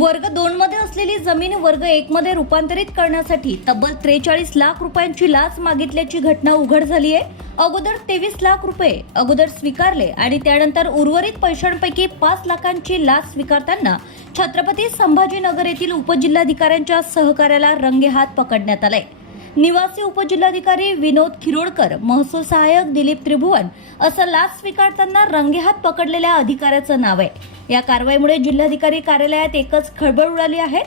वर्ग दोन मध्ये असलेली जमीन वर्ग एक मध्ये रूपांतरित करण्यासाठी तब्बल त्रेचाळीस लाख रुपयांची लाच मागितल्याची घटना उघड झाली आहे अगोदर तेवीस लाख रुपये अगोदर स्वीकारले आणि त्यानंतर उर्वरित पैशांपैकी पाच लाखांची लाच स्वीकारताना छत्रपती संभाजीनगर येथील उपजिल्हाधिकाऱ्यांच्या सहकार्याला रंगेहात पकडण्यात आलाय निवासी उपजिल्हाधिकारी विनोद खिरोडकर महसूल सहाय्यक दिलीप त्रिभुवन असं लाच स्वीकारताना रंगेहात पकडलेल्या अधिकाऱ्याचं नाव आहे. या कारवाईमुळे जिल्हाधिकारी कार्यालयात एकच खळबळ उडाली आहे.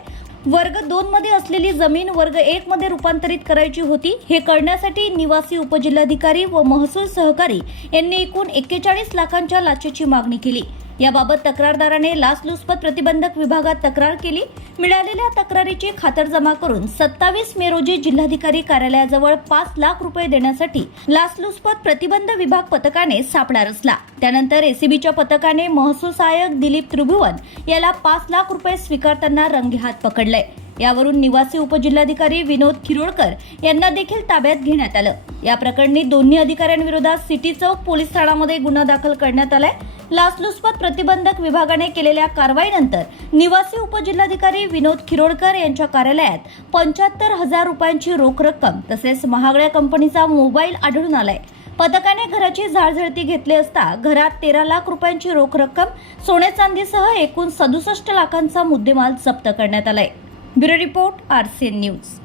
वर्ग दोन मध्ये असलेली जमीन वर्ग एक मध्ये रूपांतरित करायची होती. हे करण्यासाठी निवासी उपजिल्हाधिकारी व महसूल सहकारी यांनी एकूण एक्केचाळीस लाखांच्या लाचेची मागणी केली. याबाबत तक्रारदाराने लाचलुचपत प्रतिबंधक विभागात तक्रार केली. मिळालेल्या तक्रारीची खातरजमा करून सत्तावीस मे रोजी जिल्हाधिकारी कार्यालयाजवळ पाच लाख रुपये देण्यासाठी लाचलुचपत प्रतिबंध विभाग पथकाने सापळा रचला. त्यानंतर एसीबीच्या पथकाने महसूल सहाय्यक दिलीप त्रिभुवन याला पाच लाख रुपये स्वीकारताना रंगेहात पकडले. यावरून निवासी उपजिल्हाधिकारी विनोद खिरोडकर यांना देखील ताब्यात घेण्यात आलं. या प्रकरणी दोन्ही अधिकाऱ्यांविरोधात सिटी चौक पोलीस ठाण्यामध्ये गुन्हा दाखल करण्यात आलाय. लाचलुचपत प्रतिबंधक विभागाने केलेल्या कारवाईनंतर निवासी उपजिल्हाधिकारी विनोद खिरोडकर यांच्या कार्यालयात पंच्याहत्तर हजार रुपयांची रोख रक्कम तसेच महागड्या कंपनीचा मोबाईल आढळून आलाय. पथकाने घराची झाडझडती घेतली असता घरात तेरा लाख रुपयांची रोख रक्कम सोने चांदीसह एकूण सदुसष्ट लाखांचा मुद्देमाल जप्त करण्यात आलाय. ব্যুরো রিপোর্ট আর সেন নিউজ